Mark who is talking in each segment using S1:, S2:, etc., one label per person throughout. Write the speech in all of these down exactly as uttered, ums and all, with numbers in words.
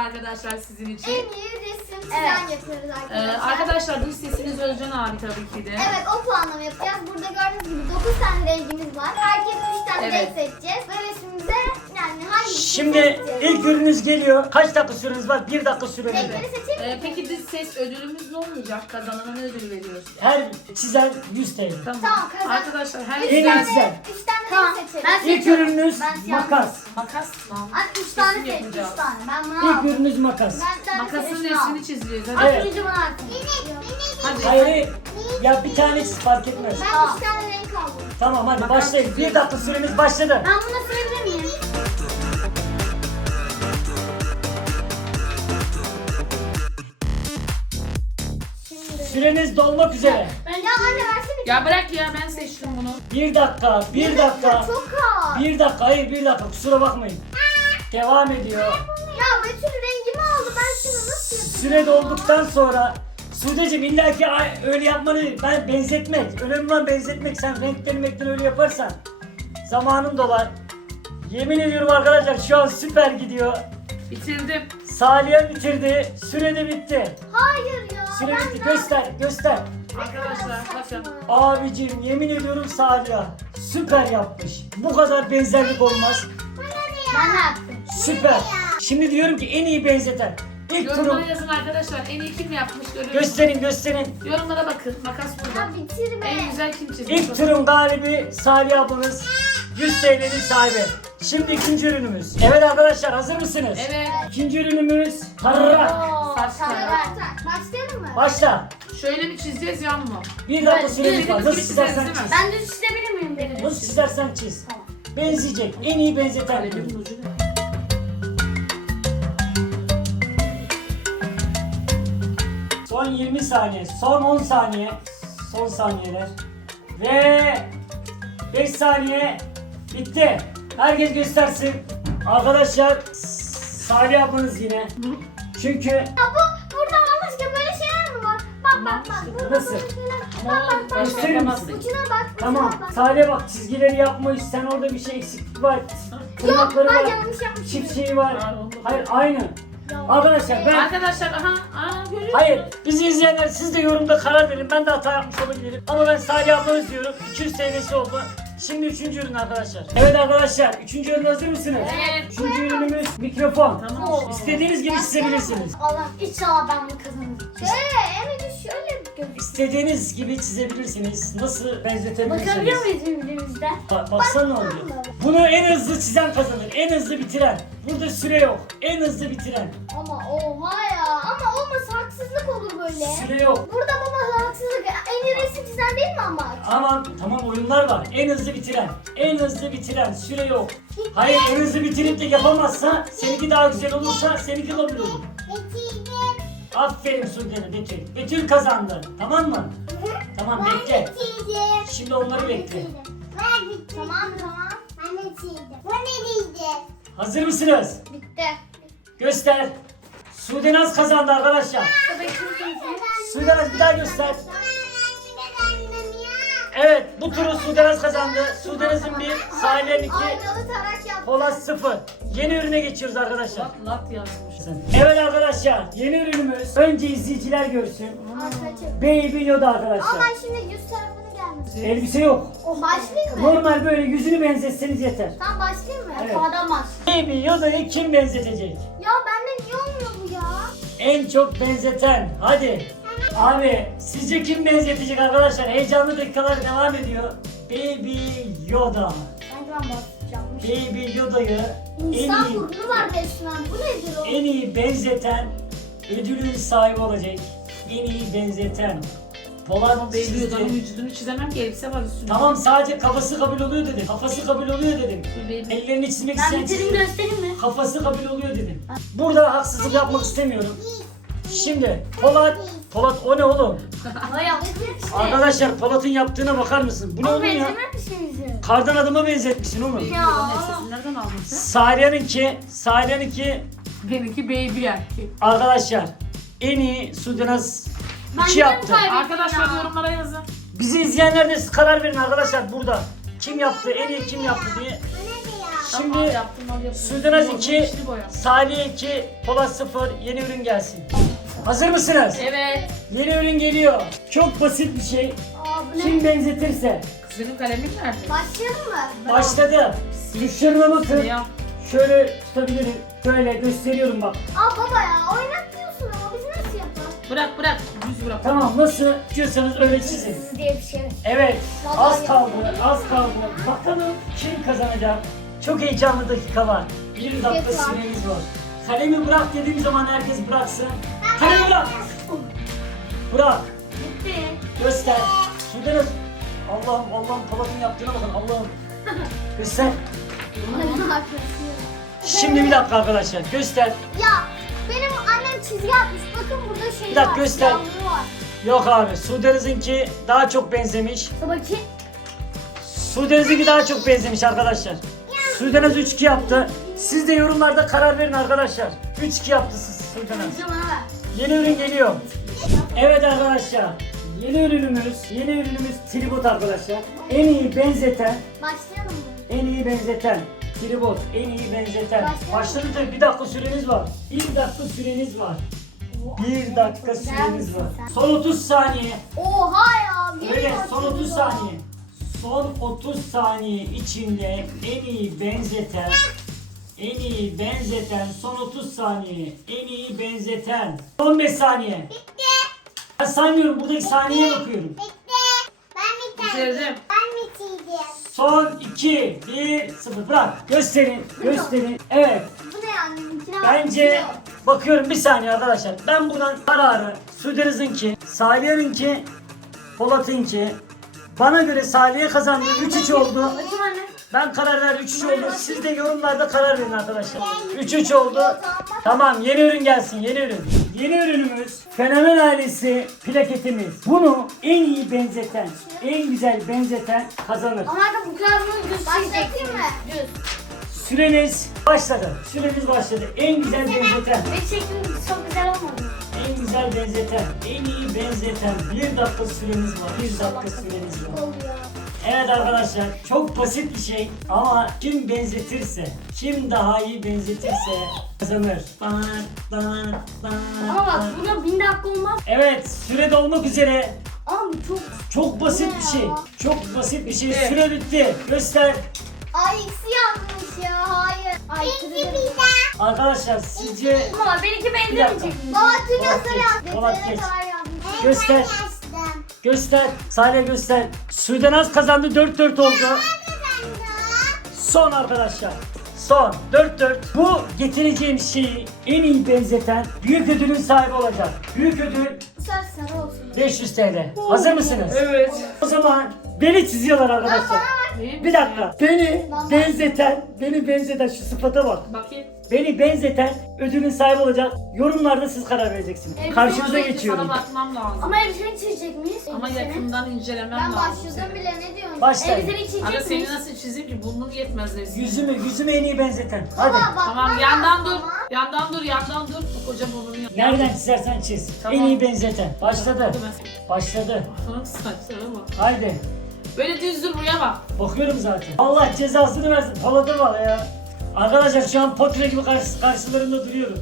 S1: arkadaşlar sizin için.
S2: En iyi resim sizden
S3: Evet.
S2: yapıyoruz
S1: Ee,
S2: arkadaşlar.
S1: arkadaşlar dış sesiniz Özcan abi tabii ki de.
S2: Evet, o puanlama yapacağız. Burada gördüğünüz gibi dokuz tane rengimiz var. Herkes üç tane
S1: Evet.
S2: renk seçeceğiz. Ve resmimize yani hangi
S4: Şimdi ilk ürününüz geliyor. Kaç dakika süreniz var? Bir dakika süreniz var.
S2: renkleri seçelim.
S1: Ee, peki dış ses ödülümüz ne olacak? Kazanana ne ödül veriyoruz?
S4: Her çizen yüz TL.
S1: Tamam.
S2: Tamam, kazan.
S1: Arkadaşlar her
S2: Üç
S4: En
S2: tane,
S4: iyisi.
S2: üç tane
S3: Tamam,
S2: renk seçelim.
S3: ben
S4: İlk ürününüz
S3: Ben siyah-
S4: makas.
S1: makas mı?
S2: Ay, üç tane
S1: Resim
S2: seç, üç
S1: yapacağız.
S2: tane. Ben bunu
S4: İlk
S2: aldım.
S4: ürününüz makas.
S2: Ben bir tane
S1: Makasın
S2: seçtim, aldım.
S1: resmini çizeceğiz.
S4: Evet.
S1: Hadi.
S3: Turuncu bana artık.
S1: Hadi.
S4: Hayır, ya bir tane çiz fark etmez.
S2: Ben
S3: Tamam.
S2: üç tane renk aldım.
S4: Tamam hadi
S1: Makas
S4: başlayın. Bir
S1: çiziyoruz.
S4: dakika süremiz başladı.
S3: Ben bunu sürebilir miyim?
S2: Şimdi.
S4: Süreniz dolmak üzere.
S3: Ben
S2: Ya anne versene.
S1: Ya bırak ya ben seçtim bunu.
S4: Bir dakika, bir dakika.
S2: Çok az.
S4: Bir dakika, hayır bir dakika kusura bakmayın. Devam ediyor.
S2: Ya Betül rengimi aldı. Ben şunu nasıl yapayım?
S4: Süre dolduktan sonra Sudeciğim illa ki ay- öyle yapmanı ben benzetmek. Önemli olan benzetmek. Sen renklerini renklerini öyle yaparsan zamanın dolar. Yemin ediyorum arkadaşlar şu an süper gidiyor.
S1: Bitirdim.
S4: Salih bitirdi. Süre de bitti.
S2: Hayır ya.
S4: Süre
S2: ben
S4: bitti.
S2: daha-
S4: Göster, göster.
S1: Arkadaşlar bakın.
S4: Abicim yemin ediyorum Salih süper yapmış. Bu kadar benzerlik olmaz.
S3: Ben ne yaptım?
S4: Süper. Şimdi diyorum ki en iyi benzeten. İlk
S1: Yorumlara
S4: turum.
S1: yazın arkadaşlar. En iyi kim yapmış görüyoruz.
S4: Gösterin gösterin.
S1: Yorumlara bakın. Makas burada.
S2: Ya bitirme.
S1: En güzel kim çizmiş?
S4: İlk turun galibi Salih ablamız. yüz T L'nin sahibi. Şimdi ikinci ürünümüz. Evet arkadaşlar hazır mısınız?
S1: Evet.
S4: İkinci ürünümüz tarra.
S3: Oo,
S1: Saç
S3: tamam.
S1: tarağı.
S2: Başlayalım mı?
S4: Başla.
S1: Şöyle mi çizeceğiz yan mı?
S4: Bir dakika
S3: Evet,
S4: süremiz var.
S1: bildiğiniz
S4: Nasıl
S1: gibi
S4: çizersen
S1: çizeriz,
S4: çiz.
S1: değil
S3: Ben düz çizebilir miyim dedim.
S4: Nasıl çizersen çiz.
S3: Tamam.
S4: Benzeyecek. En iyi benzeten.
S1: Kalemin ucu ne?
S4: Son yirmi saniye. Son on saniye. Son saniyeler. Ve beş saniye. Bitti. Herkes göstersin. Arkadaşlar Salih ablanız yine. Çünkü
S2: Ya bu burada bambaşka böyle şeyler mi var? Bak bak bak. Burada
S4: Nasıl?
S2: böyle şeyler.
S1: Ama
S2: Bak bak bak.
S1: başka
S4: Gösterir
S1: yapamazsın.
S2: Ucuna bak.
S4: tamam.
S2: ucuna bak.
S4: Salih bak çizgileri yapmış. Sen orada bir şey eksiklik var.
S2: Yok
S4: Tırnakları
S2: ben
S4: var.
S2: yanlış yapmışım.
S4: Çift şeyi var.
S1: Var, onu da-
S4: Hayır aynı. Arkadaşlar ben
S1: Arkadaşlar aha, aha görüyor musunuz?
S4: Hayır, bizi izleyenler siz de yorumda karar verin. Ben de hata yapmış olabilirim. Ama ben Salih ablanız diyorum. iki yüz T L'si oldu. Şimdi üçüncü ürün arkadaşlar. Evet arkadaşlar, üçüncü ürün hazır mısınız?
S1: Evet.
S4: Üçüncü ürünümüz mikrofon.
S1: Tamam.
S4: İstediğiniz gibi çizebilirsiniz.
S3: Allah'ım inşallah ben bunu kazanırım.
S2: Şöyle evet şöyle gözüküyor.
S4: İstediğiniz gibi çizebilirsiniz. Nasıl
S3: Bakabiliyor
S4: benzetebilirsiniz?
S3: muyuz birbirimize?
S4: Ba baksana ne oluyor. Bunu en hızlı çizen kazanır. En hızlı bitiren. Burada süre yok. En hızlı bitiren.
S2: Ama oha ya. Ama olmasa haksızlık olur böyle.
S4: Süre yok.
S2: Burada baba haksızlık. En iyi resim çizen değil mi ama?
S4: Aman tamam oyunlar var. En hızlı bitiren. En hızlı bitiren. Süre yok. Hayır en hızlı bitirip de yapamazsa seninki daha güzel olursa seninki kabul olur.
S2: Bitirdim.
S4: Aferin Sude'ne Betül. Betül kazandı. Tamam mı? Tamam bekle.
S2: Bitirdim.
S4: Şimdi onları bekle.
S2: Ben bitirdim. Tamam tamam. Ben de bitirdim. Bu ne diyeceğiz?
S4: Hazır mısınız?
S2: Bitti.
S4: Göster. Sudenaz kazandı arkadaşlar. Sudenaz bir daha göster. Evet bu turu Sudenaz kazandı. Sudenaz'ın bir, Salih'in iki,
S2: Aynalı tarak yaptım.
S4: Polat sıfır. Yeni ürüne geçiyoruz arkadaşlar.
S1: Lat lat yazmış.
S4: Evet arkadaşlar yeni ürünümüz. Önce izleyiciler görsün.
S2: Arkadaşım.
S4: Baby Yoda
S2: Ama
S4: arkadaşlar.
S2: ben şimdi yüz tarafını gelmesin.
S4: Elbise yok.
S2: Başlayayım mı?
S4: Normal böyle yüzünü benzetseniz yeter.
S2: Tamam başlayayım mı?
S4: Evet.
S3: Sağdan bas.
S4: Baby Yoda'yı kim benzetecek?
S2: Ya bende niye olmuyor bu ya?
S4: En çok benzeten. Hadi. Abi sizce kim benzetecek arkadaşlar? Heyecanlı dakikalar devam ediyor. Baby Yoda.
S3: Sanki ben basacakmış.
S4: Baby Yoda'yı en
S2: İnsan
S4: iyi,
S2: burnu var resmen. Bu nedir o?
S4: en iyi benzeten ödülün sahibi olacak. En iyi benzeten. Polat
S1: Baby
S4: çizdi.
S1: Yoda'nın vücudunu çizemem ki elbise var üstünde.
S4: Tamam sadece kafası kabul oluyor dedim. Kafası kabul oluyor dedim.
S1: Baby.
S4: Ellerini çizmek
S3: Ben
S4: isteyen
S3: bitireyim
S4: çizsin.
S3: göstereyim mi?
S4: Kafası kabul oluyor dedim. Burada haksızlık yapmak istemiyorum. Şimdi Polat, Polat o ne oğlum?
S3: Ama yaptık işte.
S4: Arkadaşlar Polat'ın yaptığına bakar mısın? Bu ne
S3: Ama
S4: oğlum ya?
S3: benzememişsin bizi.
S4: Kardan adama benzetmişsin oğlum.
S1: Baby Yoda'nın elbisesini nereden aldın sen?
S4: Salih'inki, Salih'inki
S1: Benimki baby erkek.
S4: arkadaşlar en iyi Sudenaz
S3: Ben
S4: iki
S3: yine
S4: yaptı.
S3: kaybettim
S1: Arkadaşlar
S3: ya.
S1: yorumlara yazın.
S4: Bizi izleyenler de siz karar verin arkadaşlar burada. Kim yaptı, en iyi kim yaptı diye. Şimdi
S1: Tamam, yaptım, al, yaptım.
S4: Sudenaz
S1: Bozulmuş,
S4: iki,
S1: içli boya.
S4: Salih iki, Polat sıfır. Yeni ürün gelsin. Hazır mısınız?
S1: Evet.
S4: Yeni ürün geliyor. Çok basit bir şey.
S2: Aa bu ne?
S4: Kim benzetirse.
S1: Kız benim kalemim nerede?
S2: Başlayalım mı?
S4: Başladı. Tuşlarıma bakın.
S1: Ya.
S4: Şöyle tutabilirim. Şöyle gösteriyorum bak.
S2: Aa baba ya oynat diyorsun ama biz nasıl yapalım?
S1: Bırak bırak. Düz bırak.
S4: Tamam, nasıl istiyorsanız öyle çizin.
S3: Hızlı diye bir şey.
S4: Evet,
S2: Vallahi
S4: az kaldı,
S2: yapıyorum.
S4: az kaldı. Bakalım kim kazanacak? Çok heyecanlı dakika var. Bir dakika
S2: Dakika.
S4: süreniz var. Kalemi bırak dediğim zaman herkes bıraksın. Kalemi bırak. Bırak.
S3: Bitti.
S4: Göster. Sudanız. Allah'ım, Allah'ım, Polat'ın yaptığına bakın. Allah'ım. Göster. Şimdi bir dakika arkadaşlar. Göster.
S2: Ya benim annem çizgi atmış. Bakın burada şey
S4: Bir dakika,
S2: var.
S4: göster.
S2: yağmuru var.
S4: Yok abi. Sudanız'ınki daha çok benzemiş.
S3: Dur bakayım.
S4: Sudenaz'ınki daha çok benzemiş arkadaşlar. Sudenaz üç iki yaptı. Siz de yorumlarda karar verin arkadaşlar. üç iki yaptı siz Sudenaz.
S2: Bizi bana ver.
S4: Yeni ürün geliyor. Evet arkadaşlar. Yeni ürünümüz, yeni ürünümüz tribot arkadaşlar. En iyi benzeten,
S2: Başlayalım mı?
S4: en iyi benzeten. Tribot, en iyi benzeten.
S2: Başlayalım.
S4: Başladı da bir dakika süreniz var. Bir dakika süreniz var. Bir dakika süreniz var. Son otuz saniye.
S2: Oha ya.
S4: Öyle
S2: geliyor
S4: son otuz
S2: çizgi.
S4: saniye. Son otuz saniye içinde en iyi benzeten, en iyi benzeten, son otuz saniye en iyi benzeten. on beş saniye.
S2: Bitti.
S4: Ben saymıyorum, buradaki saniyeye bakıyorum.
S2: Bitti. Ben
S1: Bitirdim.
S2: Ben bitirdim.
S4: Son iki, bir, sıfır. Bırak. Gösterin, gösterin. Evet.
S2: Bu ne yani? İçine
S4: Bence
S2: bakıyor.
S4: bakıyorum bir saniye arkadaşlar. Ben buradan kararı Sudenaz'ınki, Salih'inki, Polat'ınki. Bana göre Salih'e kazandı. üç üç oldu.
S3: Bakayım anne.
S4: Ben karar verdim üç üç oldu. Siz de yorumlarda karar verin arkadaşlar. üç üç oldu. Tamam, yeni ürün gelsin, yeni ürün. Yeni ürünümüz Fenomen ailesi plaketimiz. Bunu en iyi benzeten, en güzel benzeten kazanır.
S3: Ama anne bu kadar bunu düz
S2: Başlatayım
S3: çizeceksin.
S2: mı?
S3: Düz.
S4: Süreniz başladı. Süreniz başladı. En güzel benzeten,
S3: Ve şeklin çok güzel olmadı.
S4: en güzel benzeten, en iyi benzeten. Bir dakika süreniz var. Bir dakika süreniz var.
S2: Oluyor.
S4: Evet arkadaşlar, çok basit bir şey ama kim benzetirse, kim daha iyi benzetirse kazanır. Bana, bana, bana,
S3: Ama bak
S4: bana.
S3: buna bin dakika olmaz.
S4: Evet, süre dolmak üzere.
S3: Ama çok
S4: Çok basit
S2: Ne
S4: bir şey.
S2: ya?
S4: Çok basit bir şey.
S1: Evet.
S4: Süre bitti. Göster.
S2: Ay ikisi yanlış ya. Hayır. Ay ikisi bir
S4: Arkadaşlar sizce
S3: ama benimki benzemeyecek.
S2: Baba tüm
S4: Polat
S2: yazıları
S4: geç,
S2: yazdı.
S4: Polat
S2: Gösterene
S4: geç.
S2: kadar yazmış.
S4: Göster. göster. Salih göster. Sudenaz kazandı, dört dört oldu. Son arkadaşlar. Son dört dört. Bu getireceğim şeyi en iyi benzeten büyük ödülün sahibi olacak. Büyük ödül
S2: Bu sefer sarı olsun.
S4: beş yüz T L. Hazır mısınız?
S1: Evet.
S4: O zaman beni çiziyorlar arkadaşlar.
S1: Neyim?
S4: Bir dakika. Beni
S2: Lan.
S4: benzeten, beni benzeten şu sıfata bak.
S1: Bakayım.
S4: Beni benzeten ödülün sahibi olacak. Yorumlarda siz karar vereceksiniz.
S3: Evet,
S4: Karşınıza
S3: sonra
S4: geçiyorum.
S1: Sana bakmam lazım.
S3: Ama elbiseni çizecek miyiz?
S1: Ama
S3: Elbiseni.
S1: yakından incelemem
S2: Ben
S1: lazım.
S2: başladım
S1: seni.
S2: bile ne diyorsun?
S4: Başla.
S3: Elbiseni çizecek
S1: Aga seni
S3: miyiz?
S1: nasıl çizeyim ki? Burnun yetmez resim.
S4: Yüzümü, yüzümü en iyi benzeten. Hadi.
S2: Baba bakman
S1: Tamam yandan dur.
S2: lazım ama.
S1: Yandan dur, yandan dur. Bu koca burnunu yap.
S4: Nereden çizersen çiz.
S1: Tamam.
S4: En iyi benzeten. Başladı.
S1: Dur ben-
S4: Başladı.
S1: Bak saçlara bak.
S4: Haydi.
S1: Böyle düz dur, buraya bak.
S4: Bakıyorum zaten. Allah cezasını versin. Polat'a bak ya. Arkadaşlar şu an portre gibi karşı, karşılarında duruyorum.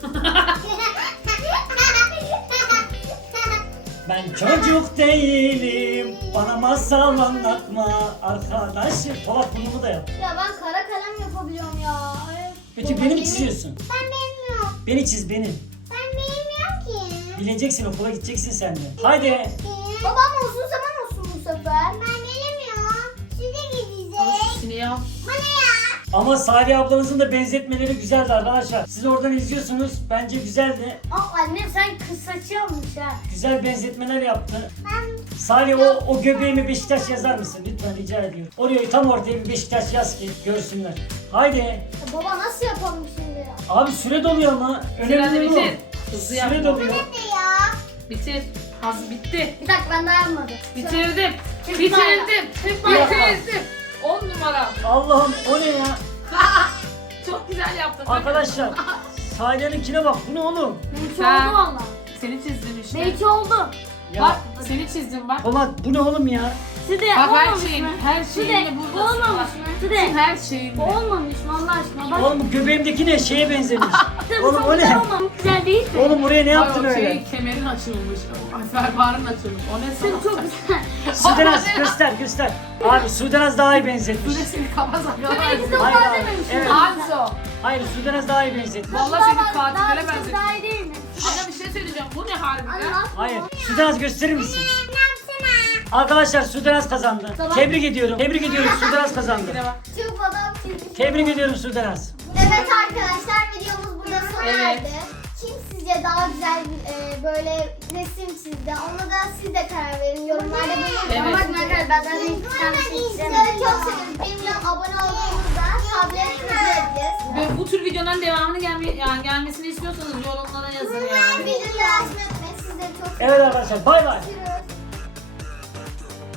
S4: Ben çocuk değilim. Bana masal anlatma. Arkadaşım. Polat bunu da yap.
S2: Ya ben kara kalem yapabiliyorum ya. Ay.
S4: Peki beni mi çiziyorsun?
S2: Ben bilmiyorum.
S4: Beni çiz beni.
S2: Ben bilmiyorum ki.
S4: Bileceksin, okula gideceksin sen de. Haydi.
S2: Babam uzun zaman olsun bu sefer. Ben bilmiyorum. Size
S1: Al
S2: gideceğiz.
S1: şu sineği al.
S2: Bu ne ya?
S4: Ama Salih ablanızın da benzetmeleri güzeldi arkadaşlar. Siz oradan izliyorsunuz. Bence güzeldi.
S3: Aa, annem sen kız saçı yapmış ha.
S4: Güzel benzetmeler yaptı.
S2: Ben
S4: Salih o, o göbeğime Beşiktaş yazar mısın? Lütfen rica ediyorum. Oraya tam ortaya bir Beşiktaş yaz ki görsünler. Haydi.
S2: Ya baba nasıl yapalım şimdi ya?
S4: Abi süre doluyor ama.
S1: Bitir hadi
S4: Önemli bu.
S1: bitir. Hızlı yap.
S4: Süre doluyor.
S2: Hadi ya.
S1: Bitir. Haz bitti.
S3: Bir dakika ben daha yapmadım.
S1: Bitirdim.
S3: Türk
S1: Bitirdim.
S3: bayrağı.
S1: Bitirdim. On numara.
S4: Allah'ım o ne ya?
S1: Çok güzel yaptın.
S4: Arkadaşlar. Salih'inkine bak. Bu ne oğlum?
S3: Benimki
S1: Sen-
S3: oldu valla.
S1: Seni çizdim işte.
S3: Benimki oldu.
S4: Ya.
S1: Bak seni çizdim bak.
S4: Polat bu ne oğlum ya?
S3: Sude
S1: Bak her
S3: olmamış
S1: şeyin,
S3: mı?
S1: her
S3: Sude
S1: şeyin buradasın.
S3: olmamış
S1: bak.
S3: mı? Sude
S1: Her şeyin.
S3: olmamış mı Allah aşkına? Bak.
S4: Oğlum bu göbeğimdeki ne? Şeye benzemiş.
S3: Sude,
S4: Oğlum
S3: çok
S4: o
S3: güzel
S4: ne?
S3: olmamış. Güzel değil mi?
S4: Oğlum buraya ne yaptın
S1: Ay, o
S4: öyle?
S1: Şey, kemerin açılmış. O fermuarın açılmış. O ne
S3: Sude
S1: sana?
S3: çok güzel.
S4: Sudenaz göster göster. Abi Sudenaz daha iyi benzetmiş.
S1: Bu ne senin kafa sakal?
S3: Sude ikisi de
S4: Hayır
S3: fazla
S4: abi,
S3: dememiş.
S4: evet.
S1: Hanzo.
S4: Hayır Sudenaz daha iyi benzetmiş.
S1: Vallahi
S3: Daha-
S1: seni katillere
S3: daha çok
S1: benzettim.
S3: Daha iyi değil mi?
S1: Anne bir şey söyleyeceğim. Bu ne harbiden?
S3: Anlat.
S4: Hayır. Sudenaz gösterir misin? Arkadaşlar Sudenaz kazandı. Tebrik ediyorum. Tebrik ediyorum Sudenaz kazandı.
S1: Bir de bak.
S2: Çok falan çizmiş.
S4: Tebrik ediyorum Sudenaz.
S2: Evet arkadaşlar videomuz burada sona
S1: Evet.
S2: erdi. Kim sizce daha güzel e, böyle resim çizdi? Ona da siz de karar verin. Yorumlarda belirtin.
S1: Evet.
S3: Bakın arkadaşlar ben zaten iki tane seçeceğim.
S2: Sizleri çok seviyoruz. Benimle abone olduğunuzda tablet izleyeceğiz.
S1: Ve bu tür videoların devamını gelme, yani gelmesini istiyorsanız yorumlara yazın yani.
S2: Bildirimleri açmayı unutmayın. Sizleri çok
S4: Evet arkadaşlar bay bay.
S2: seviyoruz.